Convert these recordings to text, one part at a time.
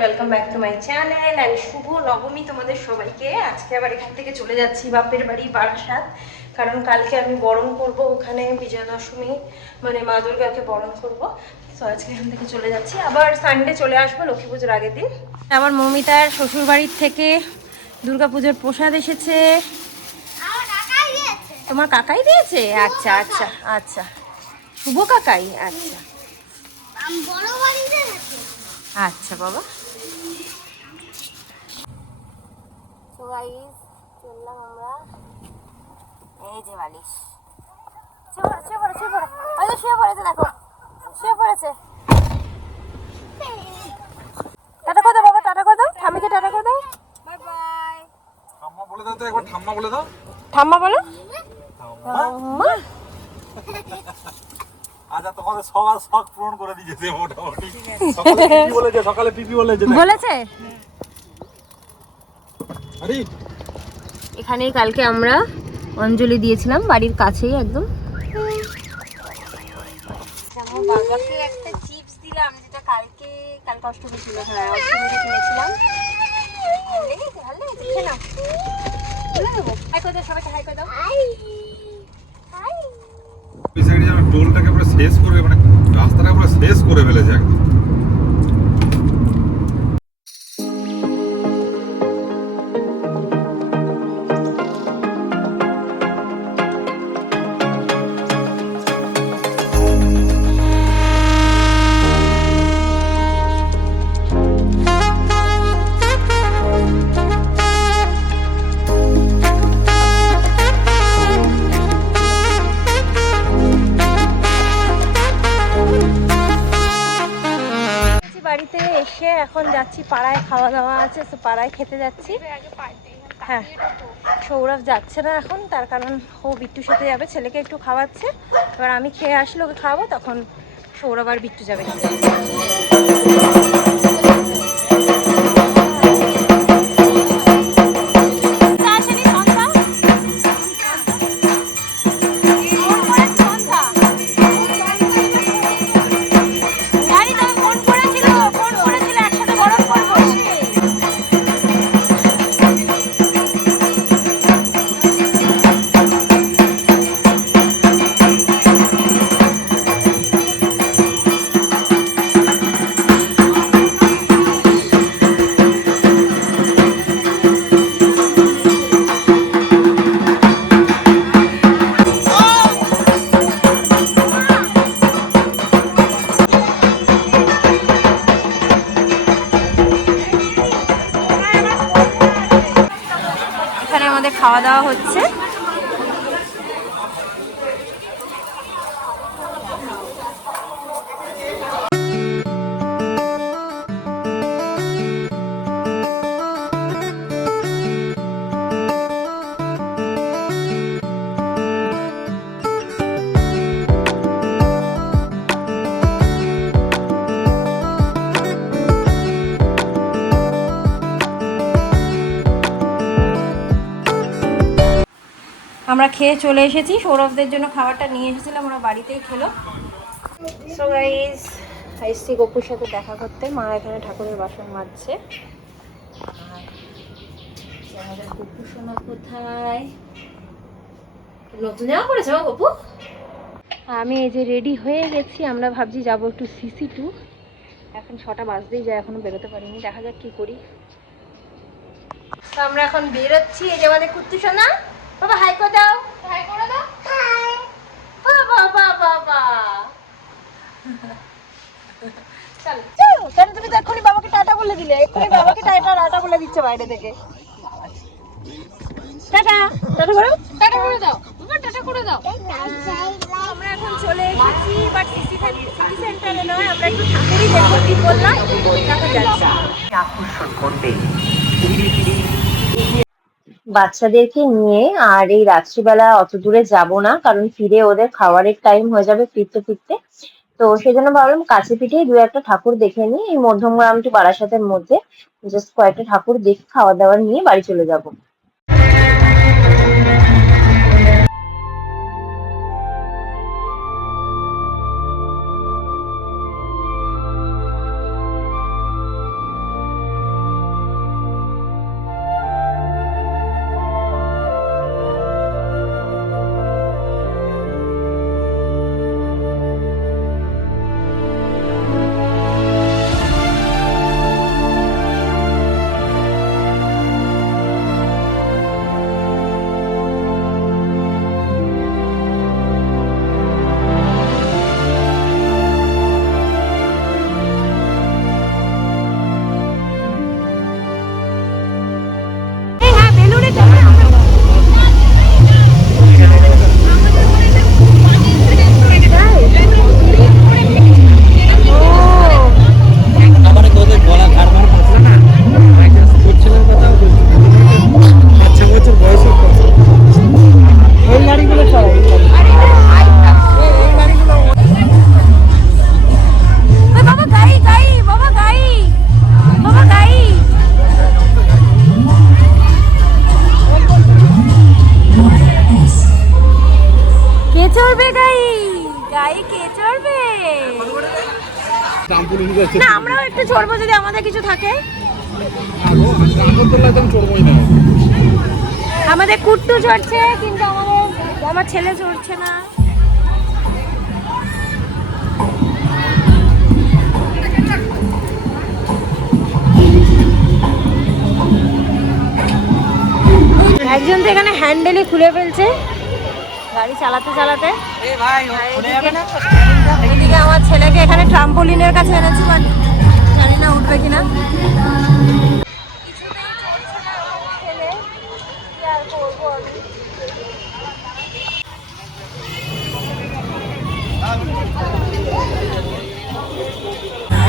Welcome back to my channel and শুভ নবমী তোমাদের সবাইকে। আজকে আবার এখান থেকে চলে যাচ্ছি বাপের বাড়ি বারাসাত, কারণ কালকে আমি বরণ করব ওখানে বিজয়া দশমী, মানে মা দুর্গাকে বরণ করব। তো আজকে এখান থেকে চলে যাচ্ছি, আবার সানডে চলে আসবো লক্ষ্মী পুজোর আগের দিন। আবার মৌমিতার শ্বশুর বাড়ির থেকে দুর্গাপুজোর প্রসাদ এসেছে। তোমার কাকাই দিয়েছে? আচ্ছা আচ্ছা আচ্ছা, শুভ কাকাই, আচ্ছা আচ্ছা বাবা। তো গাইস চললাম আমরা, এই যে বালিশ শুয়ে পড়েছে, দেখো শুয়ে পড়েছে। টাটা করে দাও বাবা, টাটা করে দাও, ঠাম্মিকে টাটা করে দাও, বাই বাই। ঠাম্মা বলে দাও তো একবার, ঠাম্মা বলে দাও, ঠাম্মা বলো, ঠাম্মা। আচ্ছা তোমাদের সবার শখ পূরণ করে দিয়েছে মোটামুটি। সকালে পিপি বলেছে, সকালে পিপি বলেছে। আরে এখানেই কালকে আমরা অঞ্জলি দিয়েছিলাম, বাড়ির কাছেই একদম। আমার বাবাকে একটা চিপস দিলাম, যেটা কালকে অষ্টমী ছিল, হ্যাঁ অষ্টমীতে কিনেছিলাম। ভালো লেগেছে, খেয়ে নাও। হাই করে দাও সবাইকে, হাই করে দাও। ওই সাইডে যেন টোলটাকে পুরো শেষ করে, মানে রাস্তাটা পুরো শেষ করে ফেলেছে একদম। বাড়িতে এসে এখন যাচ্ছি পাড়ায়, খাওয়া দাওয়া আছে, তো পাড়ায় খেতে যাচ্ছি। হ্যাঁ, সৌরভ যাচ্ছে না এখন, তার কারণ ও বিট্টুর সাথে যাবে, ছেলেকে একটু খাওয়াচ্ছে। এবার আমি খেয়ে আসলে ওকে খাওয়াবো, তখন সৌরভ আর বিট্টু যাবে। আমাদের খাওয়া দাওয়া হচ্ছে। আমরা খেয়ে চলে এসেছি, সৌরভদের জন্য খাবারটা নিয়ে এসেছিলাম, ওরা বাড়িতেই খেলো। সো গাইস, এসছি গপুর সাথে দেখা করতে। মা এখানে ঠাকুরের বাসন মাজছে। আর আমাদের গপু সোনা কোথায়? নতুন জামা পড়েছে মা গপু? আমি এই যে রেডি হয়ে গেছি, আমরা ভাবছি যাবো একটু CC2। এখন 6টা বাজতেই যায়, এখনো বেরোতে পারিনি, দেখা যাক কি করি। তো আমরা এখন বেরোচ্ছি। এই যে আমাদের কুত্তু সোনা, বাবা হাই করে দাও, হাই করে দাও, হাই। বাবা বাবা চলো চলো, কেন তুমি তো এক্ষুনি বাবাকে টাটা বলে দিলে? এক্ষুনি বাবাকে টাটা বলে দিচ্ছে বাইরে থেকে। টাটা টাটা করো, টাটা করে দাও বাবা, টাটা করে দাও। আমরা এখন চলে এসেছি, বাট সিটি সেন্টারে নয়, আমরা একটু ঠাকুরই দেখবো। কি বললাম, দেখা যাচ্ছে আকর্ষণ করবে ধীরে ধীরে। বাচ্চাদেরকে নিয়ে আর এই রাত্রিবেলা অত দূরে যাব না, কারণ ফিরে ওদের খাবারের টাইম হয়ে যাবে ফিরতে ফিরতে। তো সেই জন্য ভাবলাম কাছে পিঠেই দু একটা ঠাকুর দেখে নিই, এই মধ্যমগ্রাম টু বারাসাতের মধ্যে জাস্ট কয়েকটা ঠাকুর দেখে খাওয়া দাওয়া নিয়ে বাড়ি চলে যাব। বেশি যাচ্ছে না আমরাও একটু চড়বো যদি আমাদের কিছু থাকে। আগরতলা একদম চড়বই না। আমাদের কুট্টু চড়ছে কিন্তু আমার ছেলে চড়ছে না। একজন তো এখানে হ্যান্ডেলই খুলে ফেলছে গাড়ি চালাতে চালাতে। এদিকে আমার ছেলেকে এখানে ট্রাম্পোলিনের কাছে এনেছি, বাট জানি না উঠবে কিনা।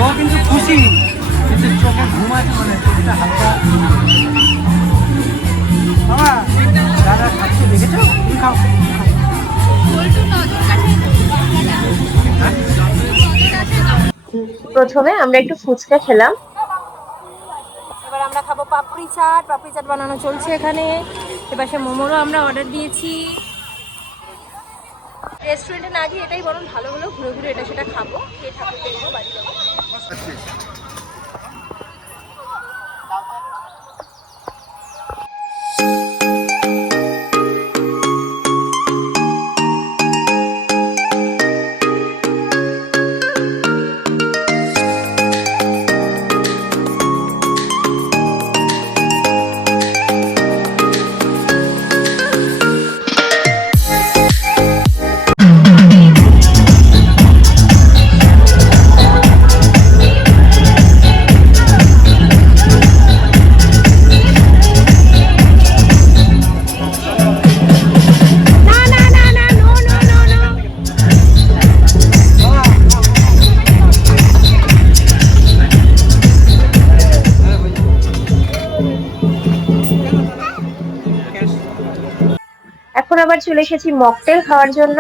ও কিন্তু খুশি, কিন্তু চোখে ঘুম আছে, মানে চোখটা হালকা। বাবা দাদা খাচ্ছে দেখেছো? তুমি খাও। প্রথমে আমরা একটু ফুচকা খেলাম, এবার আমরা খাবো পাপড়ি চাট। পাপড়ি চাট বানানো চলছে এখানে। এবার সে মোমোরও আমরা অর্ডার দিয়েছি। রেস্টুরেন্টে না গিয়ে এটাই বরং ভালো হলো, ঘুরে ঘুরে এটা সেটা খাবো, খেয়ে ঠাকুর দেখবো, বাড়ি যাবো। এখন আবার চলে এসেছি মকটেল খাওয়ার জন্য।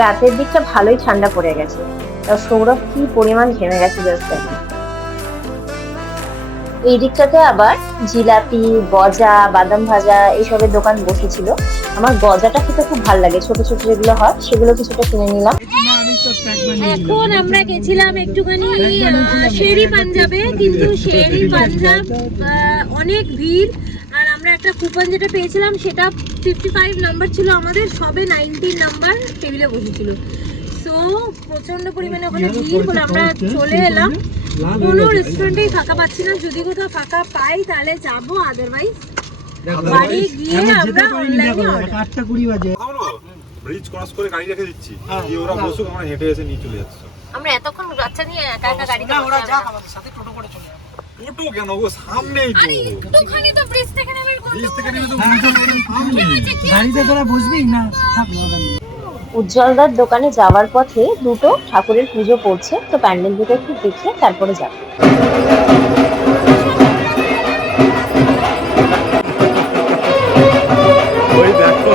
রাতের দিকটা ভালোই ঠান্ডা পড়ে গেছে, সৌরভ কি পরিমাণ ঘেমে গেছে জাস্ট। এই দিকটাতে আবার জিলাপি, গজা, বাদাম ভাজা এইসবের দোকান বসেছিল। আমার গজাটা খেতে খুব ভালো লাগে, ছোট ছোট যেগুলো হয় সেগুলো কিছুটা কিনে নিলাম। এখন আমরা গেছিলাম একটুখানি শেরি পাঞ্জাবে, কিন্তু শেরি পাঞ্জাব অনেক ভিড়। আর আমরা একটা কুপন যেটা পেয়েছিলাম সেটা 55 নাম্বার ছিল, আমাদের সবে 19 নাম্বার টেবিলে বসেছিল। তো প্রচন্ড পরিমাণে ওখানে ভিড় বলে আমরা চলে এলাম। কোনো রেস্টুরেন্টেই ফাঁকা পাচ্ছি না, যদি কোথাও ফাঁকা পাই তাহলে যাবো, আদারওয়াইজ বাড়ি গিয়ে আমরা অনলাইনে অর্ডার। ব্রিজ ক্রস করে গাড়ি রেখে দিচ্ছি, দিয়ে ওরা বসুক, আমরা হেঁটে এসে নিয়ে চলে যাচ্ছি। আমরা এতক্ষণ বাচ্চা নিয়ে একা একা গাড়িতে ওরা যা আমাদের সাথে টোটো করে চলে যাবে। টোটো কেন গো, সামনেই তো। আরে একটুখানি তো ব্রিজ থেকে নেমে ব্রিজ থেকে নেমে তো সামনে। গাড়িতে তোরা বসবি না, থাক লাগা নেই। উজ্জ্বলদার দোকানে যাওয়ার পথে দুটো ঠাকুরের পুজো পড়ছে, তো প্যান্ডেল দুটো একটু দেখে তারপরে যাবো। ওই দেখো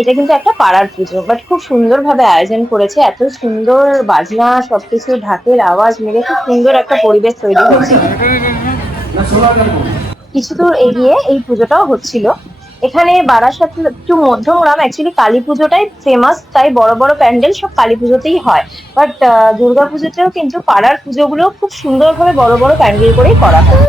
এটা কিন্তু একটা পাড়ার পুজো, বাট খুব সুন্দর ভাবে আয়োজন করেছে। এত সুন্দর বাজনা, সবকিছু ঢাকের আওয়াজ মিলে খুব সুন্দর একটা পরিবেশ তৈরি হয়েছে। কিছু দূর এগিয়ে এই পুজোটাও হচ্ছিল। এখানে বারাসাত একটু মধ্যমগ্রাম, অ্যাকচুয়ালি কালী পুজোটাই ফেমাস, তাই বড় বড় প্যান্ডেল সব কালী পুজোতেই হয়। বাট দুর্গা পুজোতেও কিন্তু পাড়ার পুজোগুলো খুব সুন্দরভাবে বড় বড় প্যান্ডেল করেই করা হয়।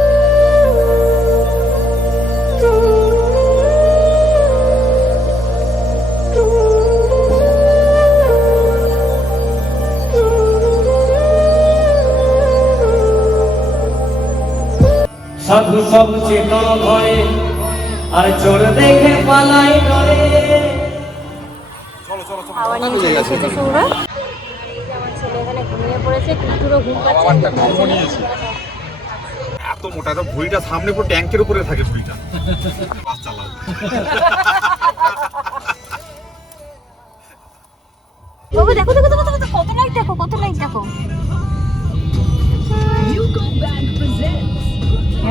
সব চেতন ঘরে আর চোর দেখে পালাই ডরে। চলো চলো চলো খাওয়া নিয়ে চলে এসেছে সৌরভ। এই যে আমার ছেলে এখানে ঘুমিয়ে পড়েছে, টুকটুরও ঘুম পাচ্ছে, বাবারটা দেখতে ঘুমো পাচ্ছেন। নিয়েছে। এত মোটা তো ভুঁড়িটা সামনে পুরো ট্যাঙ্কের উপরে থাকে ভুঁড়িটা। বাস চালাও। বাবা দেখো দেখো দেখো দেখো, কত লাইট দেখো, কত লাইট দেখো।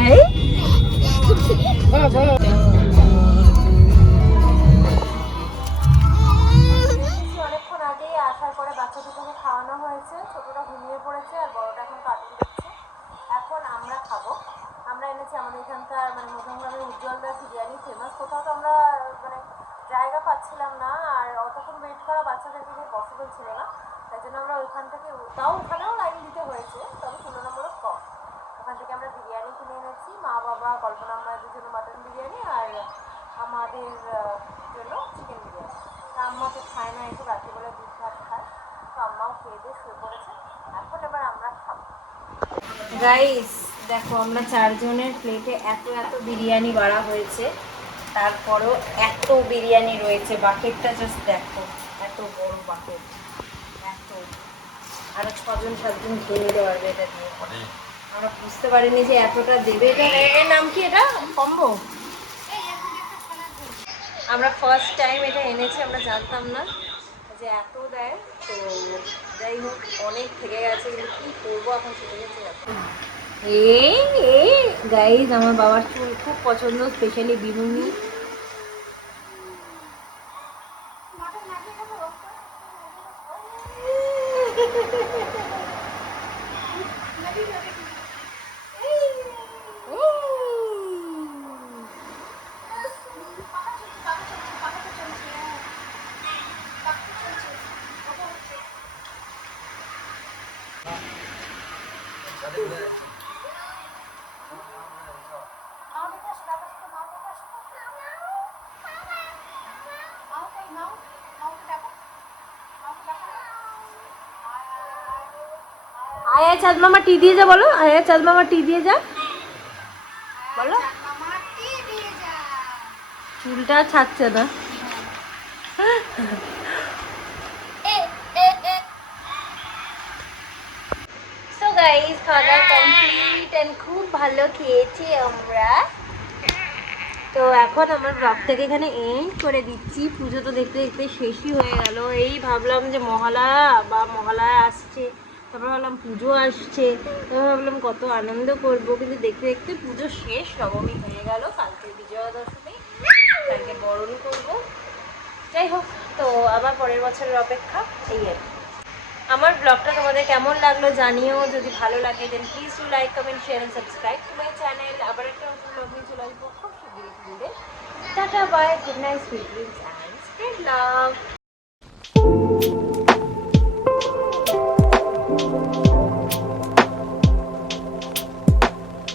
এই অনেকক্ষণ আগেই আসার পরে বাচ্চা দুটোকে খাওয়ানো হয়েছে, ছোটটা ঘুমিয়ে পড়েছে আর বড়টা এখন কার্টুন দেখছে। এখন আমরা খাবো। আমরা এনেছি আমাদের এখানকার মানে মধ্যমগ্রামের উজ্জ্বলদার বিরিয়ানি ফেমাস। কোথাও তো আমরা মানে জায়গা পাচ্ছিলাম না, আর অতক্ষণ ওয়েট করা বাচ্চাদেরকে নিয়ে পসিবল ছিল না, তাই জন্য আমরা ওইখান থেকে, তাও ওখানেও লাইন দিতে হয়েছে, তবে তুলনামূলক কম। ওখান থেকে আমরা বিরিয়ানি কিনে এনেছি, মা বাবা কল্পনা আমাদের জন্য মাটন বিরিয়ানি আর আমাদের জন্য চিকেন বিরিয়ানি। তা আম্মা তো খায় না, একটু রাত্রিবেলা দুধ ভাত খায়, তো আম্মাও খেয়ে দিয়ে শুয়ে পড়েছে। এখন এবার আমরা খাবো। গাইস দেখো, আমরা চারজনের প্লেটে এত এত বিরিয়ানি বাড়া হয়েছে, তারপরেও এত বিরিয়ানি রয়েছে। বাকেটটা জাস্ট দেখো, এত বড় বাকেট, এত। আরো 6জন 7জন খেয়ে নিতে পারবে এটা দিয়ে। আমরা বুঝতে পারিনি যে এতটা দেবে। এটা এর নাম কি? এটা কম্বো। আমরা ফার্স্ট টাইম এটা এনেছি, আমরা জানতাম না যে এত দেয়। তো যাই হোক, অনেক থেকে গেছে, কিন্তু কী করবো এখন সেটা গেছে। গাইজ আমার বাবার চুল খুব পছন্দ, স্পেশালি বিনুনি। আয়া চাঁদ মামা টি দিয়ে যা, বলো। আয়া চাঁদ মামা টি দিয়ে যা, বলো। চুলটা ছাড়ছে না। সো গাইস, খাওয়া কমপ্লিট এন্ড খুব ভালো খেয়েছি আমরা। তো এখন আমার ব্লগটাকে এখানে এন্ড করে দিচ্ছি। পুজো তো দেখতে দেখতে শেষই হয়ে গেল। এই ভাবলাম যে মহালয়া আসছে, তারপর ভাবলাম পুজো আসছে, তারপর ভাবলাম কত আনন্দ করব, কিন্তু দেখতে দেখতে পুজো শেষ, নবমী হয়ে গেল। কালকে বিজয়া দশমী, কালকে বরণ করব। যাই হোক, তো আবার পরের বছরের অপেক্ষা। এই আর কি। আমার ব্লগটা তোমাদের কেমন লাগলো জানিও। যদি ভালো লাগে then please do like, comment, share and subscribe to my channel. আবার একটা নতুন ব্লগ নিয়ে চলে আসবো খুব শীঘ্রই। Tata, bye, good night, sweet dreams and spread love.